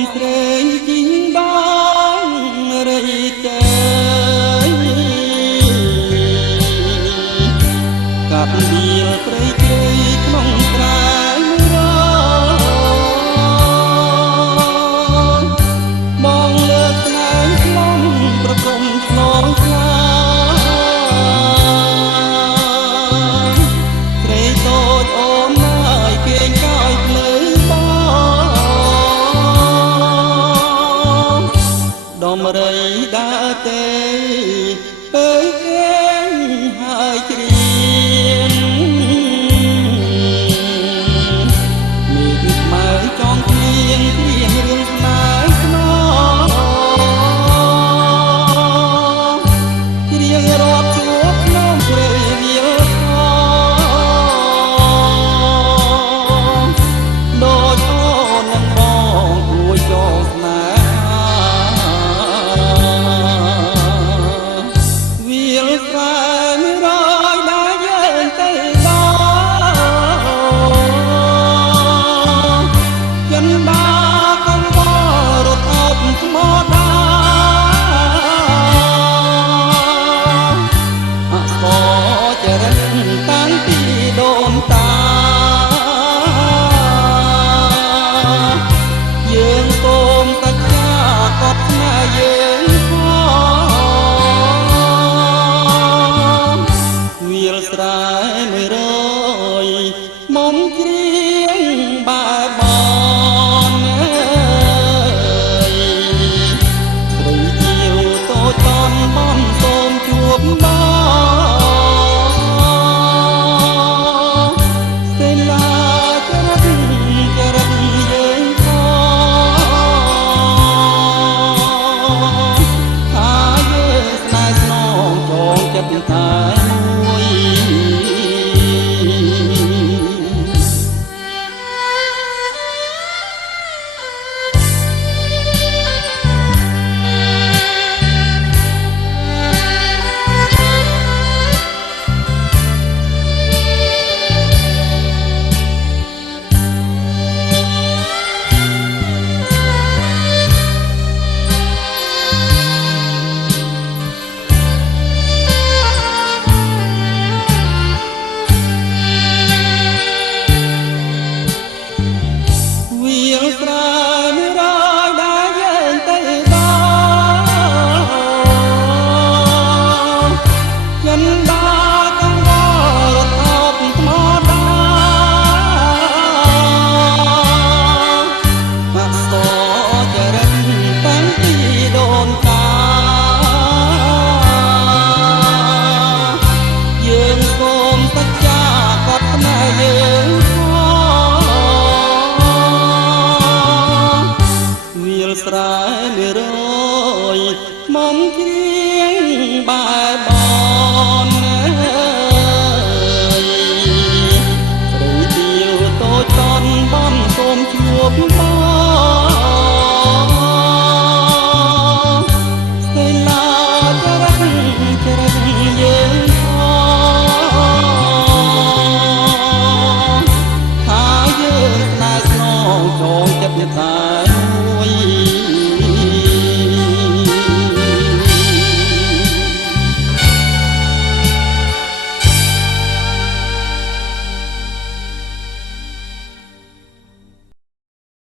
មស្រីជីងដងរីចេកាប់វាលព្រៃជ្រៃក្នុងស្រែរបងលើកស្នេហ៍ខ្លំប្រគំឆ្លងឆ្ងាយស្រីតូចអូនហើយគេងកាយភ្លឺដំរីដើរទេអើយគេងហើយជ្រៀងមេឃខ្មៅចងគ្លៀងគ្រៀងរឿងស្នេហ៍ខ្នងគ្រៀងរាប់ជួបក្នុងព្រៃវាលដូចអូននឹងបងគួយចងស្នេហ៍ស្រែ100មុំជ្រៀងបែបនស្រីជាវតូចតនបនសូមជួបបងសេលាចរិតយើងថាយើងស្នេហ៍ស្នងចងចិត្តតែស្រែ100មុំជ្រៀងបែបនស្រីទាវតូចតនបនសូមជួបបងសេលាចរិតយើងថាយើងស្នេហ៍ស្នងចងចិត្តតែ